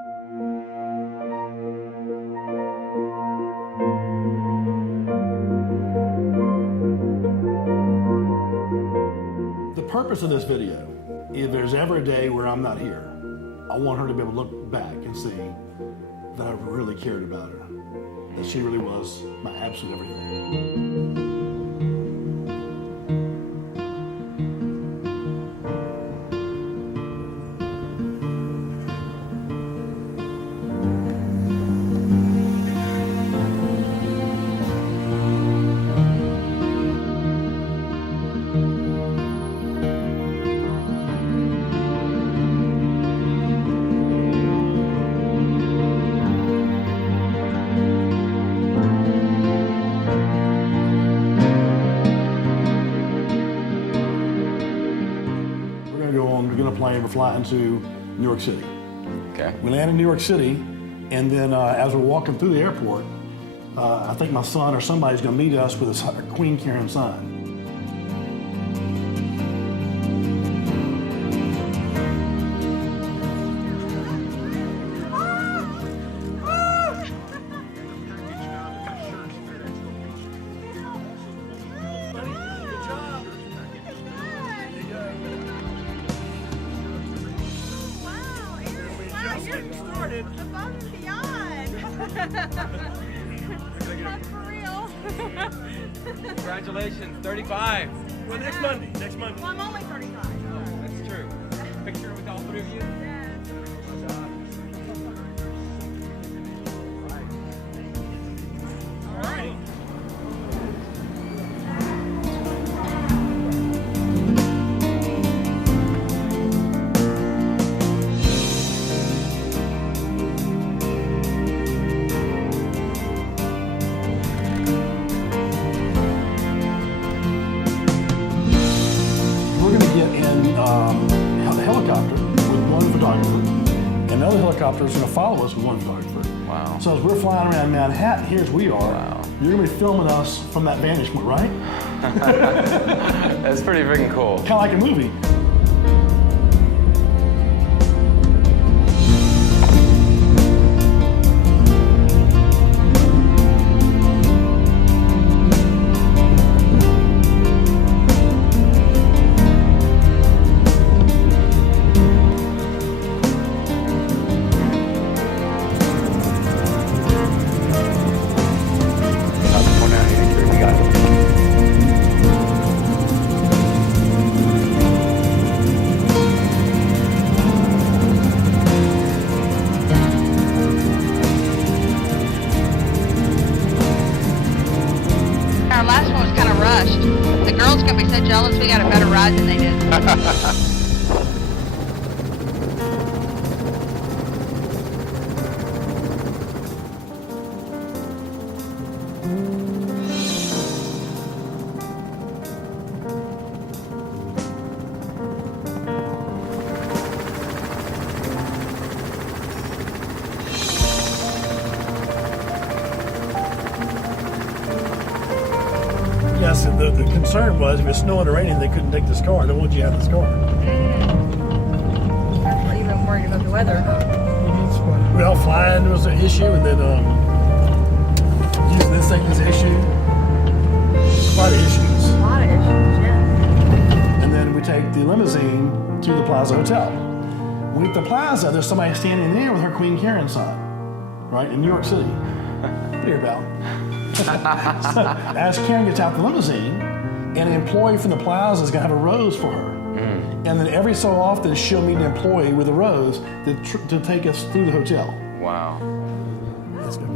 The purpose of this video, if there's ever a day where I'm not here, I want her to be able to look back and see that I really cared about her, that she really was my absolute everything. We're gonna plane, we're flying to New York City. Okay. We land in New York City, and then as we're walking through the airport, I think my son or somebody's gonna meet us with his Queen Karen sign. Above and beyond. That's for real. Congratulations, 35. Well, next Monday. Well, I'm only 35. Oh, that's true. Picture with all three of you? Yes. All right. We're gonna get in a helicopter with one photographer, and another helicopter is gonna follow us with one photographer. Wow. So as we're flying around Manhattan, here's we are. Wow. You're gonna be filming us from that vantage point, right? That's pretty freaking cool. Kind of like a movie. Our last one was kind of rushed. The girls gonna be so jealous we got a better ride than they did. Yes, the concern was if it was snowing or raining, they couldn't take this car. They wanted you to have this car. We're even worried about the weather, huh? Well, flying was an issue, and then using this thing was an issue. A lot of issues. A lot of issues, yeah. And then we take the limousine to the Plaza Hotel. When we get to the Plaza, there's somebody standing there with her Queen Karen sign, right, in New York City. Here, Val. So, as Karen gets out the limousine, an employee from the Plaza is going to have a rose for her. And then every so often, she'll meet an employee with a rose to take us through the hotel. Wow. That's good.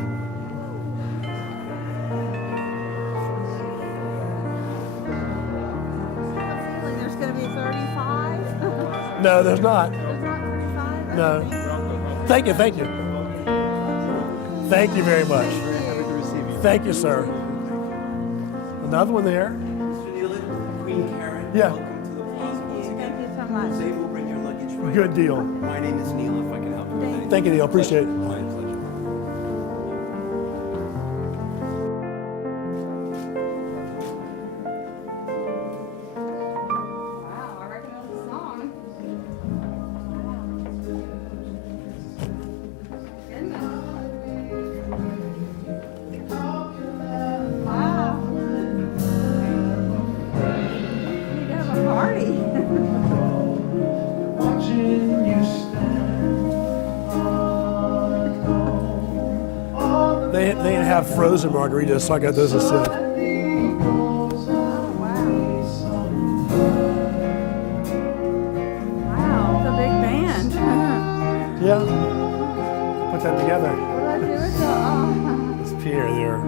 There's going to be 35? No, there's not. There's not 35? No. Thank you, thank you. Thank you very much. Thank you, sir. Another one there. Queen Karen, Yeah. welcome to the plaza once again. Thank you so much. Say we'll bring your luggage right. Good deal. My name is Neil, if I can help you with anything. Thank you, Neil. Appreciate it. My pleasure. Wow, I recognize the song. didn't have frozen margaritas, so I got those instead. Wow, it's a big band. Yeah. Put that together. What do I do with the, It's Pierre there.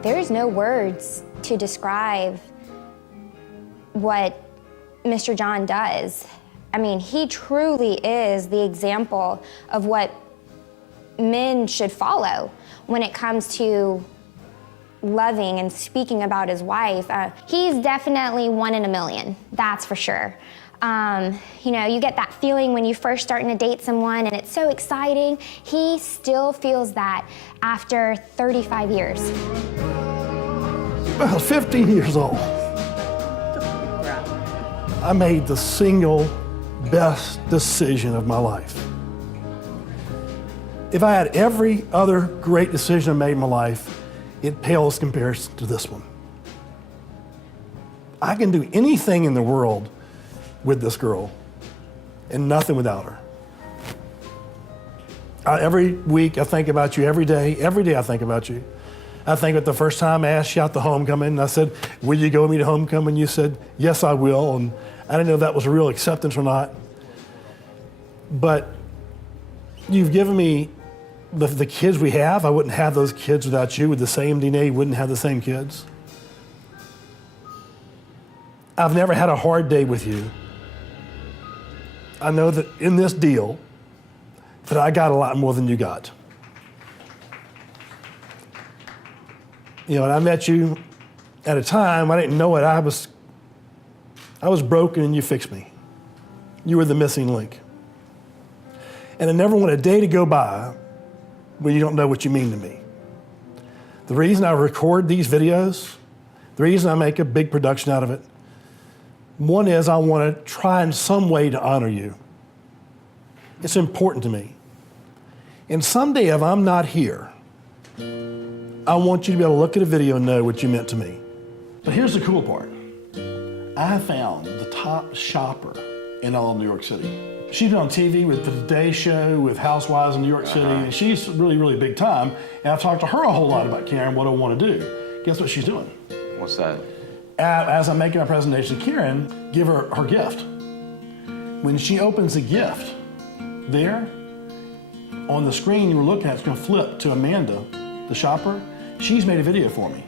There's no words to describe what Mr. John does. I mean, he truly is the example of what men should follow when it comes to loving and speaking about his wife. He's definitely one in a million, that's for sure. You know, you get that feeling when you first starting to date someone and it's so exciting. He still feels that after 35 years. I was 15 years old. I made the single best decision of my life. If I had every other great decision I made in my life, it pales in comparison to this one. I can do anything in the world with this girl and nothing without her. Every week I think about you, every day I think about you. I think about the first time I asked you out to homecoming, and I said, will you go with me to homecoming? You said, yes, I will, and I didn't know if that was a real acceptance or not. But you've given me the kids we have. I wouldn't have those kids without you. With the same DNA, you wouldn't have the same kids. I've never had a hard day with you. I know that in this deal, that I got a lot more than you got. You know, and I met you at a time I didn't know it. I was broken and you fixed me. You were the missing link. And I never want a day to go by where you don't know what you mean to me. The reason I record these videos, the reason I make a big production out of it, one is I want to try in some way to honor you. It's important to me. And someday if I'm not here, I want you to be able to look at a video and know what you meant to me. But here's the cool part. I found the top shopper in all of New York City. She's been on TV with the Today Show, with Housewives in New York City, and she's really, really big time. And I've talked to her a whole lot about Karen, what I want to do. Guess what she's doing? What's that? As I'm making my presentation to Karen, give her her gift. When she opens the gift, there, on the screen you were looking at, it's going to flip to Amanda, the shopper. She's made a video for me.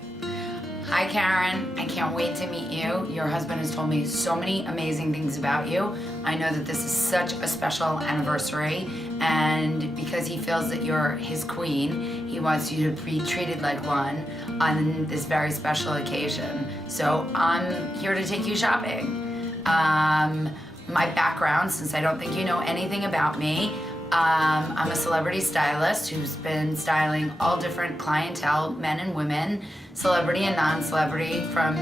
Hi Karen, I can't wait to meet you. Your husband has told me so many amazing things about you. I know that this is such a special anniversary, and because he feels that you're his queen, he wants you to be treated like one on this very special occasion. So I'm here to take you shopping. My background, since I don't think you know anything about me, I'm a celebrity stylist who's been styling all different clientele, men and women, celebrity and non-celebrity, from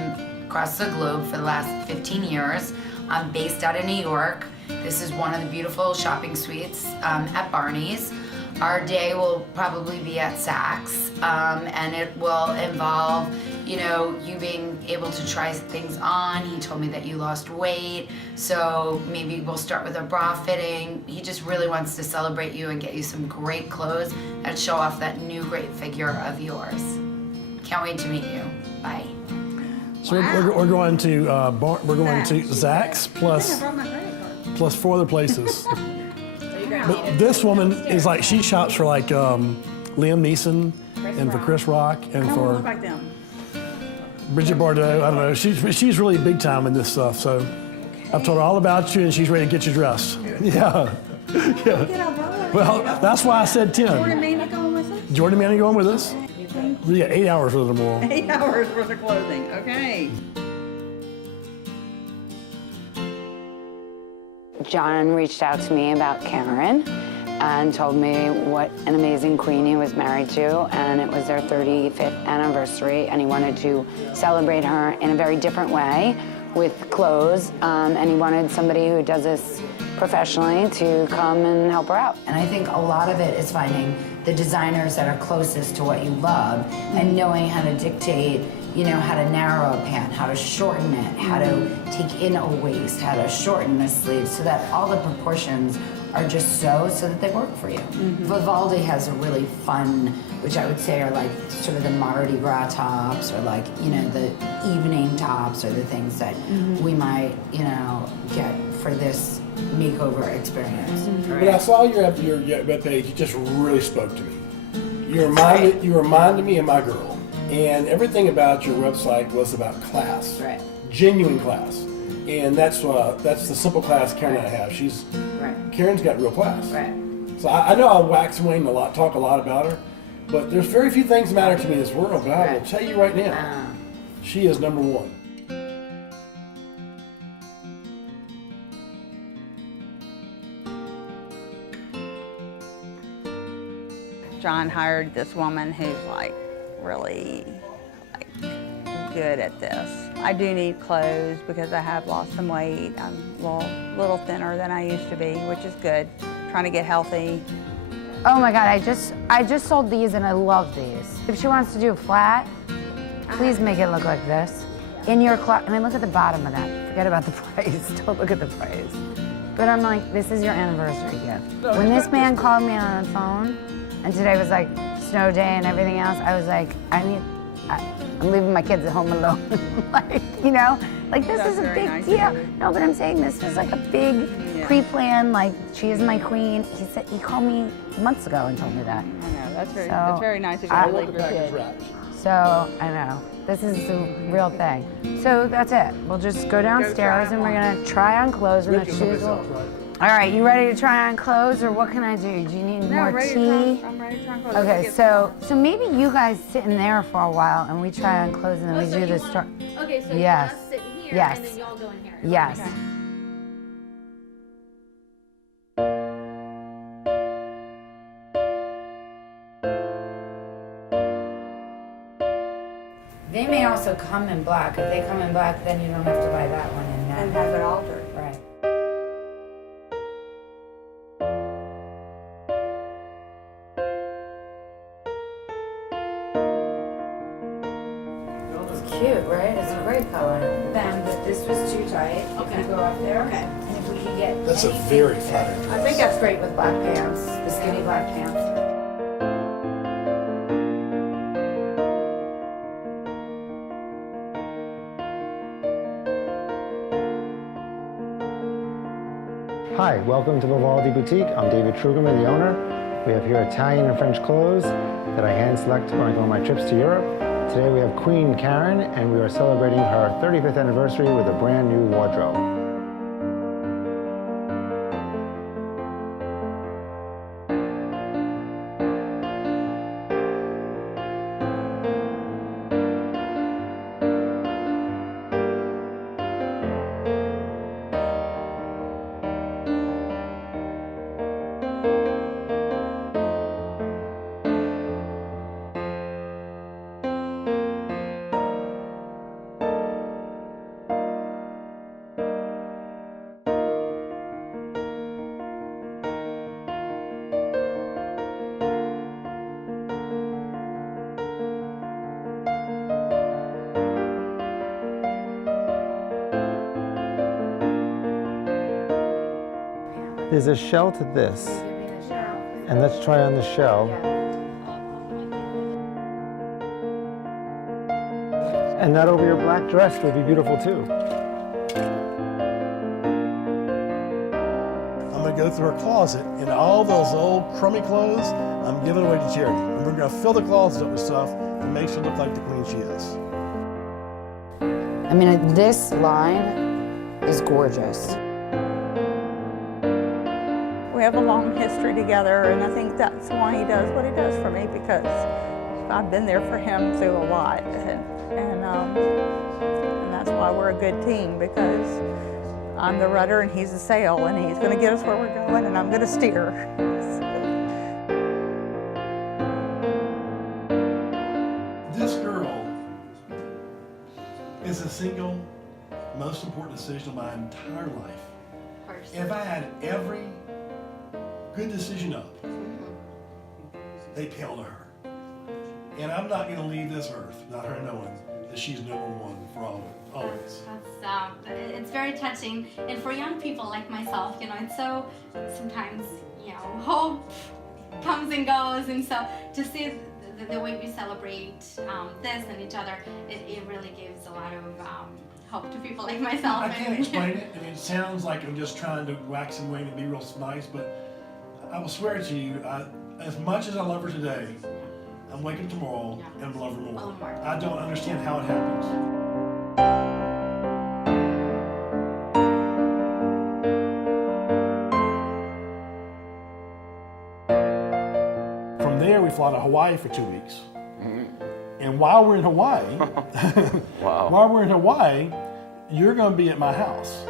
across the globe for the last 15 years. I'm based out of New York. This is one of the beautiful shopping suites at Barney's. Our day will probably be at Saks, and it will involve, you know, you being able to try things on. He told me that you lost weight, so maybe we'll start with a bra fitting. He just really wants to celebrate you and get you some great clothes that show off that new great figure of yours. Can't wait to meet you. Bye. So we're going to we're going to Zach's plus 4 other places. But this woman is like, she shops for like Liam Neeson and for Chris Rock and for Like them. Bridget Bardot. I don't know. She's really big time in this stuff. So I've told her all about you, and she's ready to get you dressed. Yeah. Yeah. Well, that's why I said 10. Jordan Manny going with us? Jordan Manny going with us? We got 8 hours with them all. 8 hours worth of clothing. Okay. John reached out to me about Karen and told me what an amazing queen he was married to, and it was their 35th anniversary, and he wanted to celebrate her in a very different way with clothes, and he wanted somebody who does this professionally to come and help her out. And I think a lot of it is finding the designers that are closest to what you love and knowing how to dictate, you know, how to narrow a pant, how to shorten it, how to take in a waist, how to shorten the sleeves so that all the proportions are just so that they work for you. Vivaldi has a really fun, which I would say are like sort of the Mardi Gras tops, or like, you know, the evening tops, or the things that we might, you know, get for this makeover experience. When I saw your webpage, it just really spoke to me. You reminded me of my girl, and everything about your website was about class, Right. genuine class, and that's the simple class Karen and I have. Karen's got real class. Right. So I know I wax and wane a lot, talk a lot about her, but there's very few things that matter to me in this world. But I will tell you right now, she is number one. John hired this woman who's like really good at this. I do need clothes because I have lost some weight. I'm a little thinner than I used to be, which is good. Trying to get healthy. Oh my God, I just sold these and I love these. If she wants to do a flat, please make it look like this. In your closet, I mean, look at the bottom of that. Forget about the price, don't look at the price. But I'm like, this is your anniversary gift. When this man called me on the phone, and today was like snow day and everything else, I was like, I'm leaving my kids at home alone. Like, you know, like this is a big deal. No, but I'm saying this was like a big pre-planned, like she is my queen. He called me months ago and told me that. I know, that's very nice of you. I really appreciate it. So, I know, this is the real thing. So that's it. We'll just go downstairs and we're gonna try on clothes. We're gonna choose. All right, you ready to try on clothes, or what can I do? Do you need more tea? I'm ready to try on clothes. Okay, so maybe you guys sit in there for a while and we try on clothes and then we do the start. Okay, so yes. you want us sit here Yes. and then y'all go in here. Yes. Okay. They may also come in black. If they come in black, then you don't have to buy that one in And that. have it altered. Right. It's cute, right? It's a great color. Then, but this was too tight. Okay. If you go up there. Okay. And if we could get. That's a anything- very flattering dress. I think that's great with black pants, the skinny black pants. Hi, welcome to Vivaldi Boutique. I'm David Trugerman, the owner. We have here Italian and French clothes that I hand select when I go on my trips to Europe. Today we have Queen Karen, and we are celebrating her 35th anniversary with a brand new wardrobe. There's a shell to this, and let's try on the shell. And that over your black dress would be beautiful too. I'm gonna go through her closet, and all those old crummy clothes, I'm giving away to charity. And we're gonna fill the closet up with stuff to make her look like the queen she is. I mean, this line is gorgeous. We have a long history together, and I think that's why he does what he does for me, because I've been there for him through a lot, and that's why we're a good team, because I'm the rudder and he's the sail, and he's going to get us where we're going, and I'm going to steer. This girl is the single most important decision of my entire life. Of course. If I had every good decision up, they pale to her. And I'm not going to leave this earth without her knowing that she's number one for always. It's very touching, and for young people like myself, you know, it's so sometimes, you know, hope comes and goes, and so to see the way we celebrate this and each other, it really gives a lot of hope to people like myself. I can't explain it. I mean, it sounds like I'm just trying to wax and wane and be real nice, but I will swear to you, as much as I love her today, I'm waking tomorrow and I'm love her more. I don't understand how it happens. From there, we fly to Hawaii for 2 weeks. And while we're in Hawaii, Wow. while we're in Hawaii, you're going to be at my house.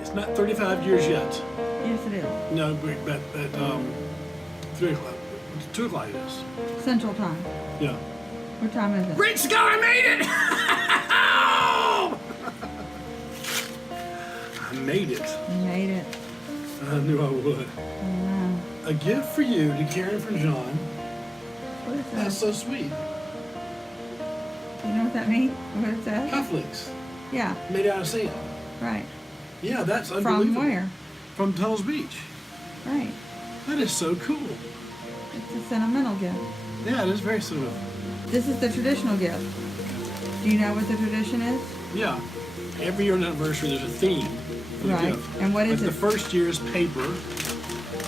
It's not 35 years yet. Yes, it is. No, but 3 o'clock, 2 o'clock it is. Central Time. Yeah. What time is it? Great Scott, I made it! I made it. You made it. I knew I would. Wow. A gift for you to Karen from John. What is that? That's so sweet. You know what that means? What it says? Cufflinks Yeah, made out of sand. right. Yeah, that's unbelievable. From where? From Tunnels Beach. Right. That is so cool. It's a sentimental gift. Yeah, it is very sentimental. This is the traditional gift. Do you know what the tradition is? Yeah. Every year on anniversary, there's a theme for the Right. gift. And what is Like it? The first year is paper.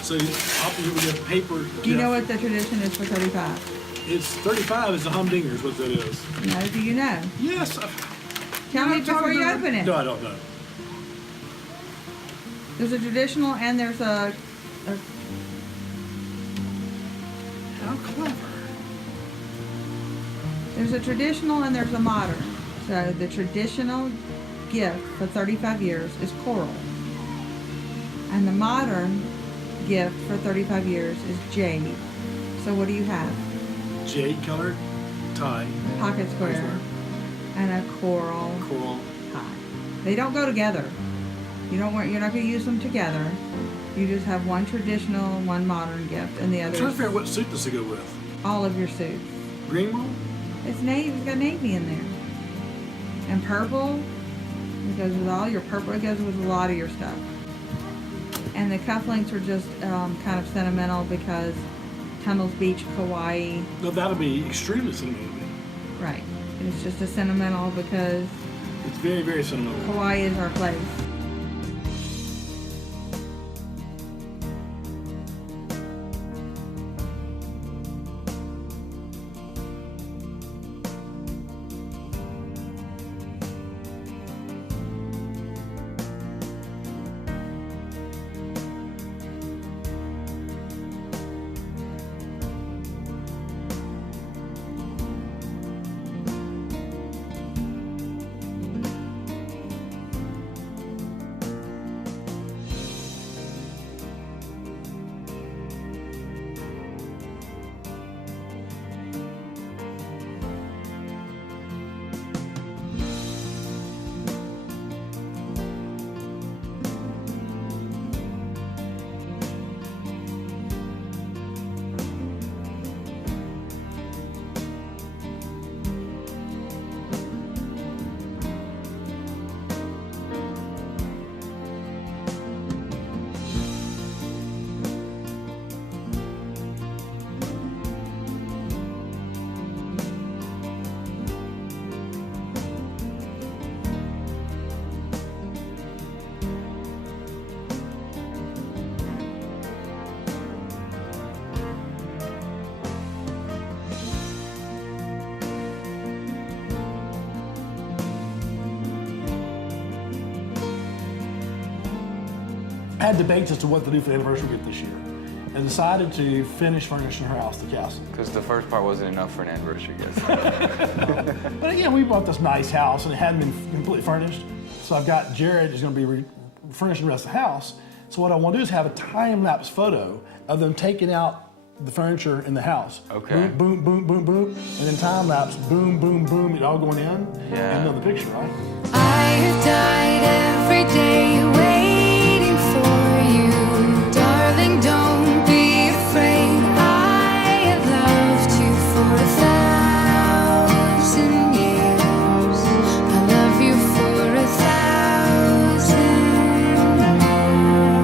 So often you would get paper. Do you know gift. what the tradition is for 35? It's 35 is the humdinger is what that is. No, do you know? Yes. Tell me before you open it. No, I don't know. There's a traditional and there's a How clever. there's a traditional and there's a modern. So the traditional gift for 35 years is coral. And the modern gift for 35 years is jade. So what do you have? Jade colored tie. Pocket square and a coral Coral. tie. They don't go together. You're not going to use them together. You just have one traditional, one modern gift, and the I'm other trying to is figure out what suit this to go with. all of your suits. Green one? It's navy. It's got navy in there, and purple. It goes with all your purple. It goes with a lot of your stuff. And the cufflinks are just kind of sentimental because Tunnels Beach, Kauai. No, that'll be extremely sentimental. Right. It's just a sentimental because It's very, very sentimental. Kauai is our place. had debates as to what to do for the anniversary gift this year, and decided to finish furnishing her house, the castle. Because the first part wasn't enough for an anniversary gift. But yeah, we bought this nice house, and it hadn't been completely furnished. So I've got Jared is going to be furnishing the rest of the house. So what I want to do is have a time-lapse photo of them taking out the furniture in the house. Okay. Boom, boom, boom, boom, boom, and then time-lapse, boom, boom, boom, it all going in. Yeah. And another picture, right? I have died every day waiting for you. Darling, don't be afraid. I have loved you for 1,000 years. I love you for 1,000 more.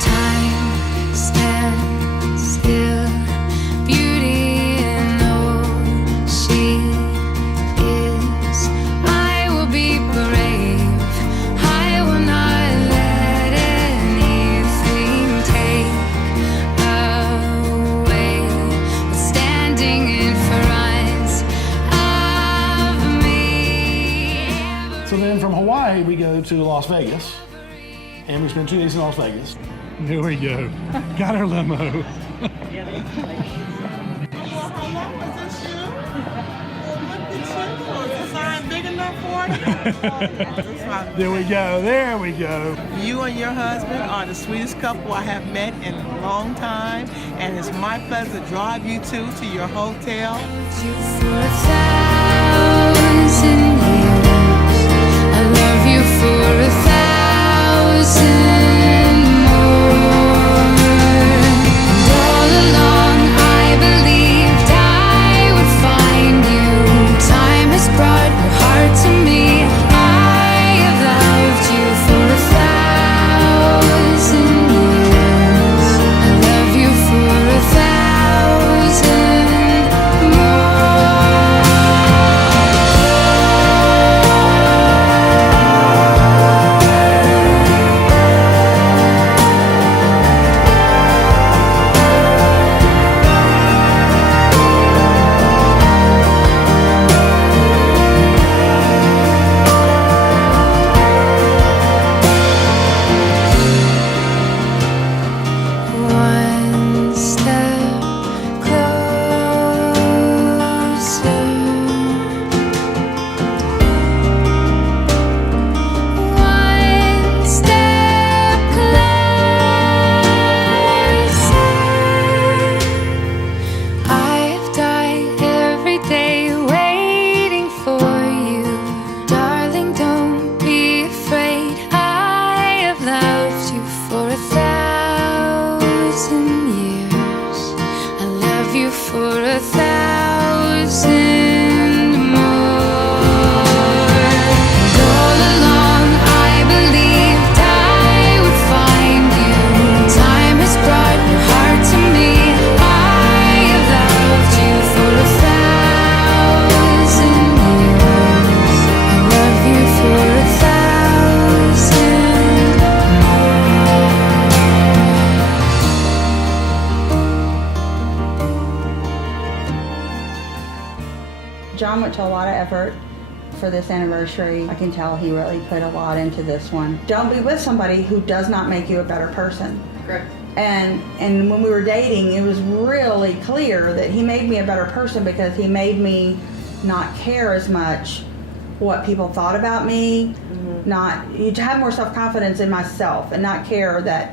Time stands still. Beauty in all she is. I will be brave. I will not let anything take away what's standing in front of me. So then from Hawaii, we go to Las Vegas, and we spend 2 days in Las Vegas. Here we go. Got our limo. How long was this shoe? Well, look at you. Is the sign big enough for you? There we go. There we go. You and your husband are the sweetest couple I have met in a long time, and it's my pleasure to drive you two to your hotel. You for 1,000 years. I love you for 1,000 more. And all along I believed I would find you. Time has brought your heart to me. I have loved you for 1,000 years. I love you for 1,000 more. One step closer. One step closer. I've died every day waiting for you. Darling, don't be afraid. I have loved you for 1,000 years. I love you for 1,000 more. And all along I believed I would find you. Time has brought your heart to me. I have loved you for 1,000 years. I love you for 1,000 more. John went to a lot of effort for this anniversary. I can tell he really put a lot into this one. Don't be with somebody who does not make you a better person. Correct. And when we were dating, it was really clear that he made me a better person because he made me not care as much what people thought about me. You'd have more self-confidence in myself and not care that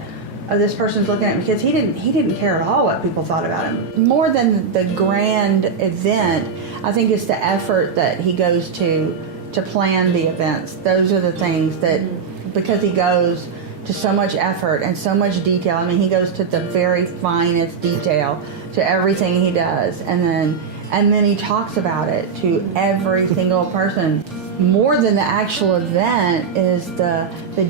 this person's looking at me, because he didn't care at all what people thought about him. More than the grand event, I think it's the effort that he goes to plan the events. Those are the things that, because he goes to so much effort and so much detail. I mean, he goes to the very finest detail to everything he does, and then he talks about it to every single person. More than the actual event is the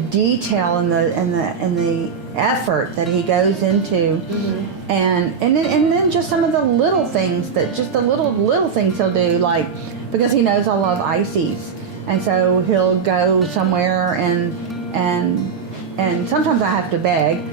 detail and the effort that he goes into, and then just some of the little things that just the little things he'll do, like because he knows I love ices, and so he'll go somewhere and sometimes I have to beg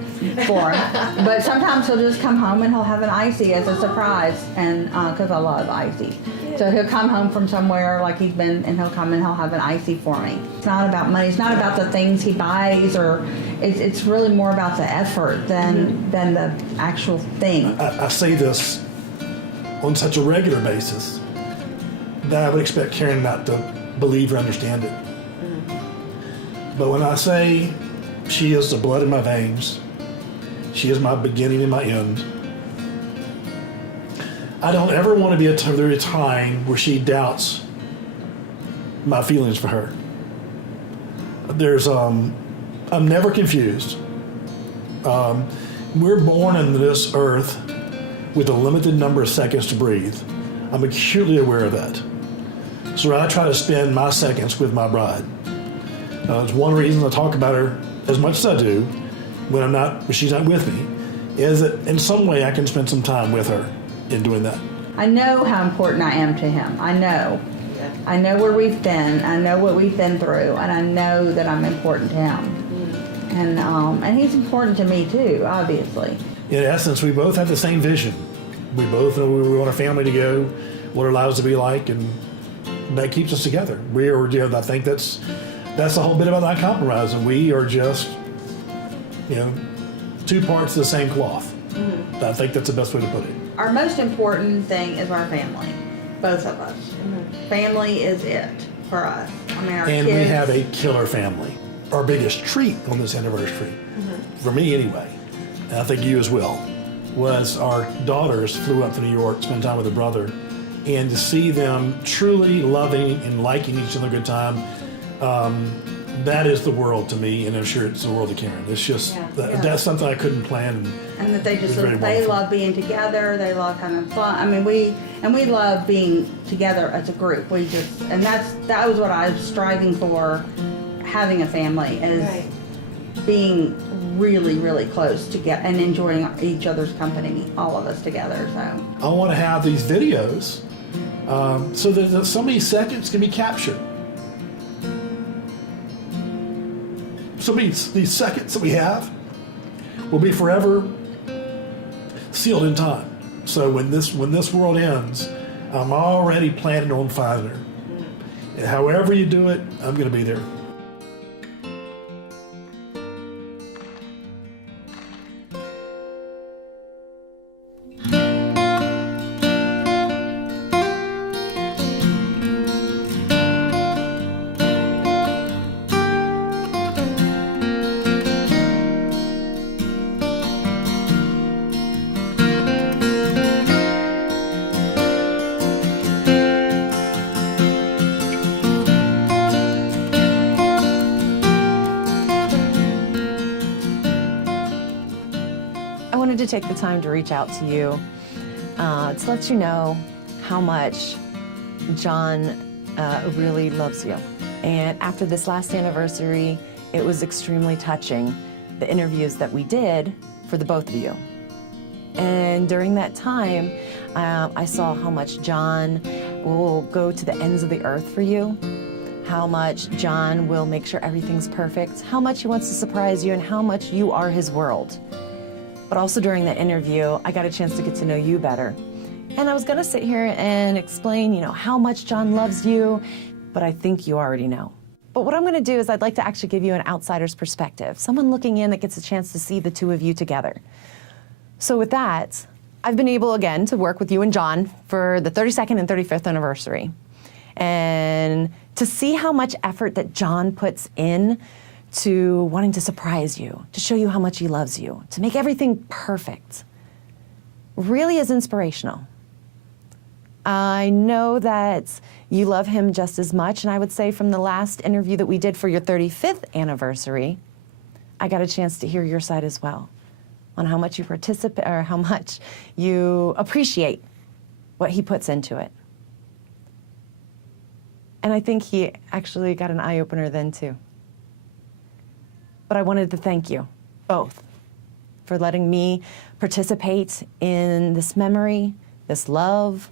for him, but sometimes he'll just come home and he'll have an icy as a surprise, and because I love ices. So he'll come home from somewhere like he's been, and he'll come and he'll have an icy for me. It's not about money. It's not about the things he buys, or it's really more about the effort than the actual thing. I say this on such a regular basis that I would expect Karen not to believe or understand it. But when I say she is the blood in my veins, she is my beginning and my end, I don't ever want to be there a time where she doubts my feelings for her. I'm never confused. We're born into this earth with a limited number of seconds to breathe. I'm acutely aware of that. So I try to spend my seconds with my bride. It's one reason I talk about her as much as I do when she's not with me, is that in some way I can spend some time with her in doing that. I know how important I am to him. I know. I know where we've been. I know what we've been through, and I know that I'm important to him. And he's important to me too, obviously. In essence, we both have the same vision. We both know where we want our family to go, what our lives to be like, and that keeps us together. I think that's the whole bit about not compromising. We are just, two parts of the same cloth. I think that's the best way to put it. Our most important thing is our family, both of us. Family is it for us. I mean, our kids. We have a killer family. Our biggest treat on this anniversary, for me anyway, and I think you as well, was our daughters flew up to New York, spent time with their brother, and to see them truly loving and liking each other a good time, that is the world to me, and I'm sure it's the world to Karen. It's just, that's something I couldn't plan. And that they love being together, they love having fun. I mean, we love being together as a group. That was what I was striving for, having a family, is being really, really close together and enjoying each other's company, all of us together. So I want to have these videos so that so many seconds can be captured. So these seconds that we have will be forever sealed in time. So when this world ends, I'm already planning on finding her. And however you do it, I'm going to be there. To take the time to reach out to you to let you know how much John really loves you. And after this last anniversary, it was extremely touching, the interviews that we did for the both of you. And during that time, I saw how much John will go to the ends of the earth for you, how much John will make sure everything's perfect, how much he wants to surprise you, and how much you are his world. But also during that interview, I got a chance to get to know you better. And I was gonna sit here and explain, how much John loves you, but I think you already know. But what I'm gonna do is I'd like to actually give you an outsider's perspective, someone looking in that gets a chance to see the two of you together. So with that, I've been able again to work with you and John for the 32nd and 35th anniversary. And to see how much effort that John puts in to wanting to surprise you, to show you how much he loves you, to make everything perfect, really is inspirational. I know that you love him just as much, and I would say from the last interview that we did for your 35th anniversary, I got a chance to hear your side as well, on how much you participate, or how much you appreciate what he puts into it. And I think he actually got an eye-opener then too. But I wanted to thank you both for letting me participate in this memory, this love,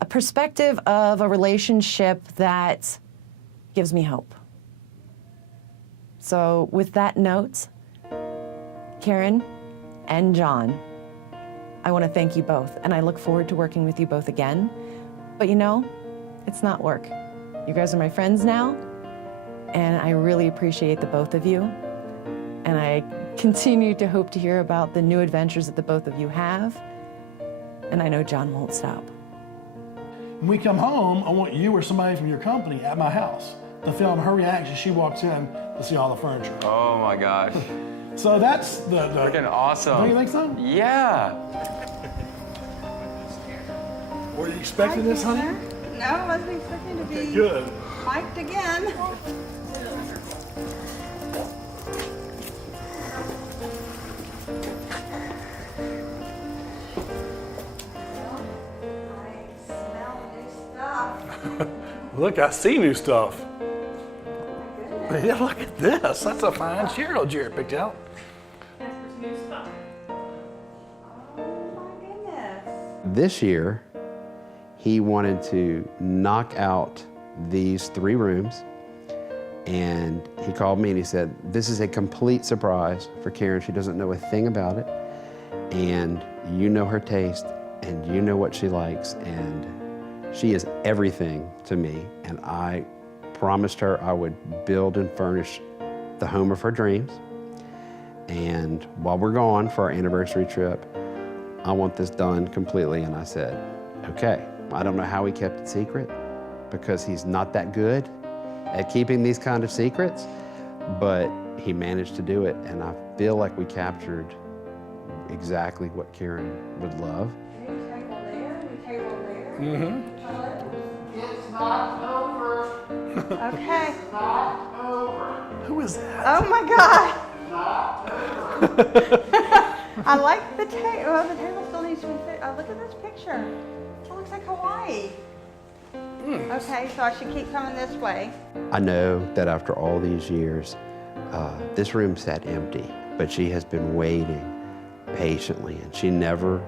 a perspective of a relationship that gives me hope. So with that note, Karen and John, I want to thank you both, and I look forward to working with you both again. But you know, it's not work. You guys are my friends now, and I really appreciate the both of you. And I continue to hope to hear about the new adventures that the both of you have. And I know John won't stop. When we come home, I want you or somebody from your company at my house to film her reaction. She walks in to see all the furniture. Oh my gosh. So that's the Freaking awesome. Don't you think so? Yeah. Were you expecting this, honey? No, I wasn't expecting to be Good. mic'd again. Look, I see new stuff. Yeah, look at this. That's a fine chair old Jared picked out. This year, he wanted to knock out these 3 rooms, and he called me and he said, this is a complete surprise for Karen. She doesn't know a thing about it, and you know her taste, and you know what she likes, and she is everything to me, and I promised her I would build and furnish the home of her dreams. And while we're gone for our anniversary trip, I want this done completely. And I said, okay. I don't know how he kept it secret, because he's not that good at keeping these kind of secrets, but he managed to do it. And I feel like we captured exactly what Karen would love. Mm-hmm. It's not over. Okay. It's not over. Who is that? Oh my God. Not over. I like the table. Well, the table still needs to be fixed. Oh, look at this picture. It looks like Hawaii. Okay, so I should keep coming this way. I know that after all these years, this room sat empty, but she has been waiting patiently, and she never,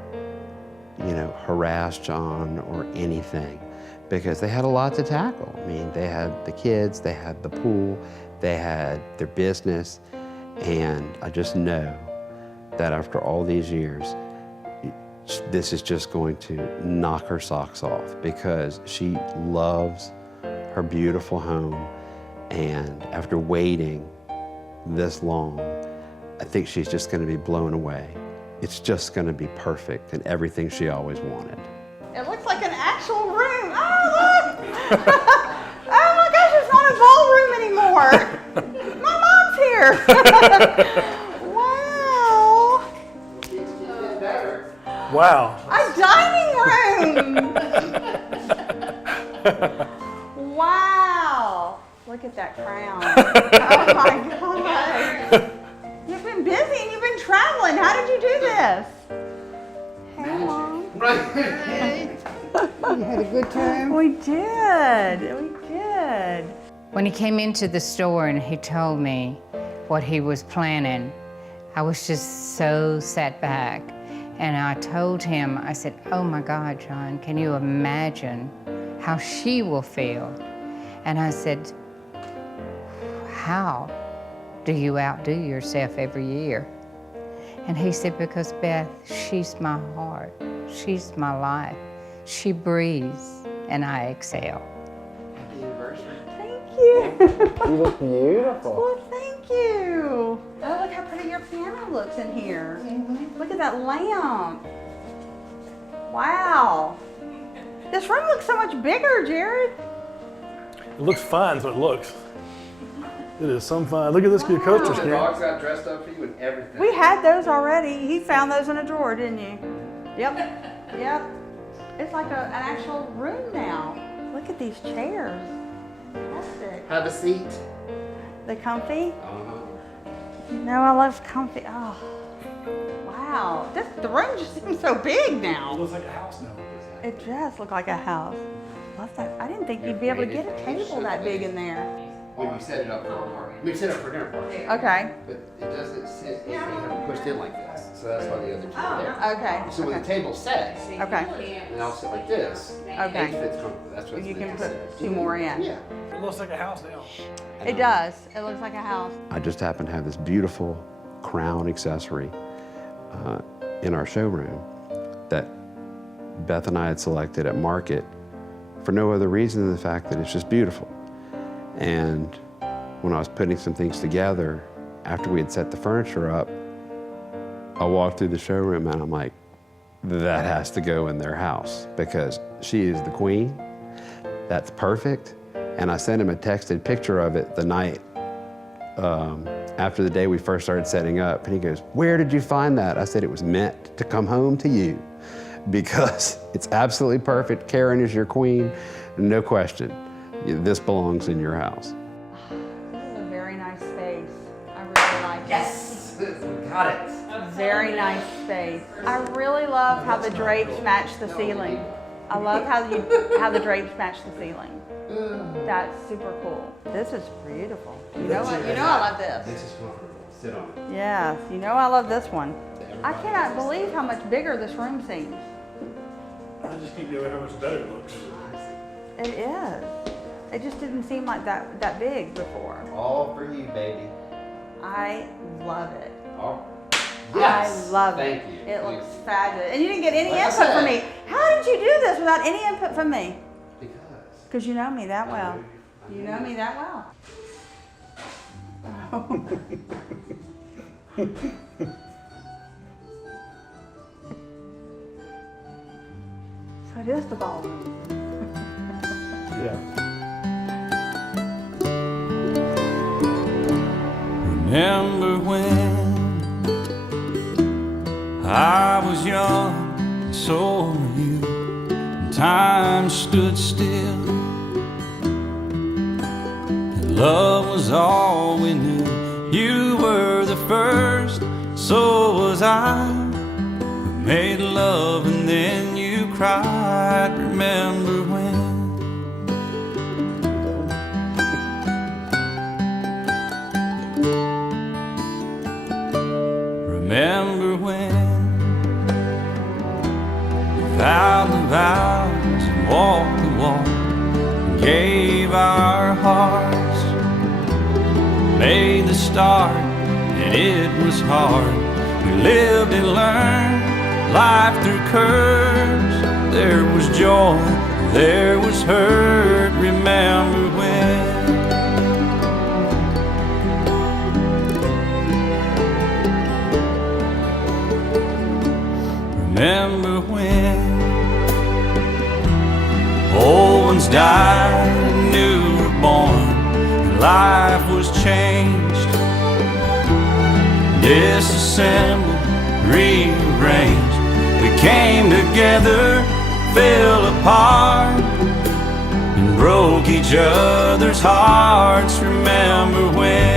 harassed John or anything, because they had a lot to tackle. I mean, they had the kids, they had the pool, they had their business, and I just know that after all these years, this is just going to knock her socks off, because she loves her beautiful home, and after waiting this long, I think she's just going to be blown away. It's just going to be perfect and everything she always wanted. It looks like an actual room. Oh, look! Oh my gosh, it's not a ballroom anymore. My mom's here. Wow. Wow. A dining room. Wow. Look at that crown. Oh my God. You've been busy and you've been traveling. How did you do this? Hey, Mom. Hey. You had a good time? We did. We did. When he came into the store and he told me what he was planning, I was just so set back. And I told him, I said, oh my God, John, can you imagine how she will feel? And I said, how do you outdo yourself every year? And he said, because Beth, she's my heart. She's my life. She breathes and I exhale. Happy anniversary. Thank you. You look beautiful. Well, thank you. Oh, look how pretty your piano looks in here. Look at that lamp. Wow. This room looks so much bigger, Jared. It looks fine, so it looks. It is some fun. Look at this good coaster screen. got dressed up for you and everything. We had those already. He found those in a drawer, didn't you? Yep. Yep. It's like an actual room now. Look at these chairs. Fantastic. Have a seat. They comfy? No, I love comfy. Oh, wow. The room just seems so big now. It looks like a house now. It does look like a house. Love that. I didn't think you'd be able to get a table that big in there. When we set it up for a party. We set it up for dinner party. Okay. But it doesn't sit, you have it pushed in like this. So that's why the other two are there. Okay. So when the table's set, Okay. and I'll sit like this, Okay. it fits comfortably. That's what You can makes put it. 2 more in. Yeah. It looks like a house now. It does. It looks like a house. I just happen to have this beautiful crown accessory in our showroom that Beth and I had selected at market for no other reason than the fact that it's just beautiful. And when I was putting some things together, after we had set the furniture up, I walked through the showroom and I'm like, that has to go in their house because she is the queen. That's perfect. And I sent him a texted picture of it the night after the day we first started setting up. And he goes, where did you find that? I said, it was meant to come home to you because it's absolutely perfect. Karen is your queen, no question. This belongs in your house. This is a very nice space. I really like it. Yes, got it. Very nice space. I really love how the drapes match the ceiling. I love how the drapes match the ceiling. That's super cool. This is beautiful. You know what? You know I love this. This is comfortable. Sit on it. Yes, you know I love this one. I cannot believe how much bigger this room seems. I just can't get over how much better it looks. It is. It just didn't seem like that big before. All for you, baby. I love it. Oh. Yes. I love Thank it. you. It looks fabulous. And you didn't get any input from me. How did you do this without any input from me? Because you know me that well. You know me that well. So it is the ballroom. Yeah. Remember when I was young, and so were you, and time stood still, and love was all we knew. You were the first, so was I. We made love and then you cried. Remember when? Remember when we vowed the vows and walked the walk and gave our hearts, made the start and it was hard. We lived and learned life through curves. There was joy, there was hurt. Remember when? Remember when old ones died and new were born, and life was changed, disassembled, rearranged. We came together, fell apart, and broke each other's hearts. Remember when?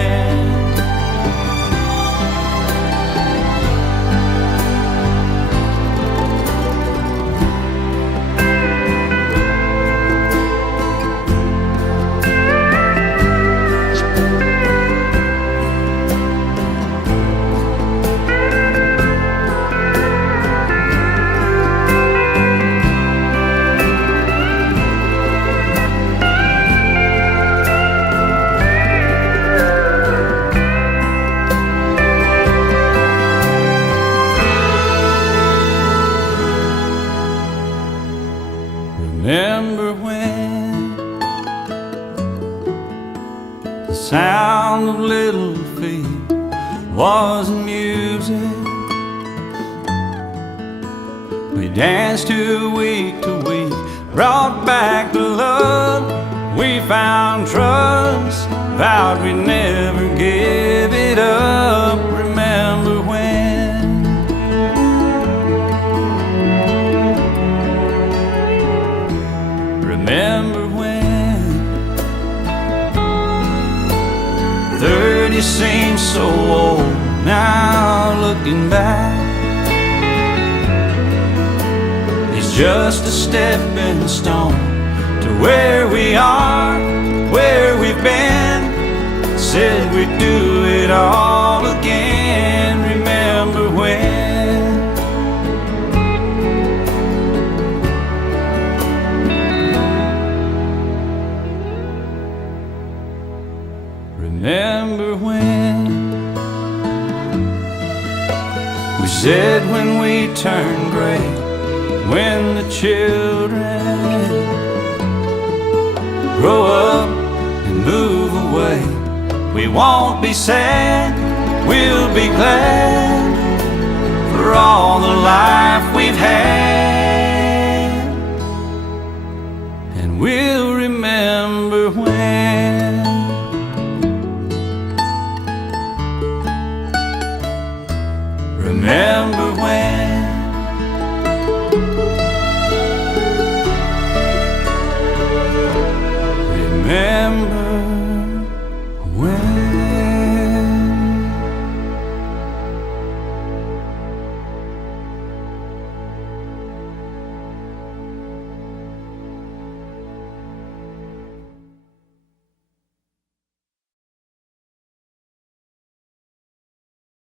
Remember when the sound of little feet was music? We danced to week, brought back the love. We found trust, vowed we'd never give it up. Remember when? Remember when 30 seems so old now, looking back. It's just a stepping stone to where we are, where we've been. Said we'd do it all again. Remember when? Remember when we said when we turned gray, when the children grow up and move away. We won't be sad, we'll be glad for all the life we've had. And we'll remember when. Remember when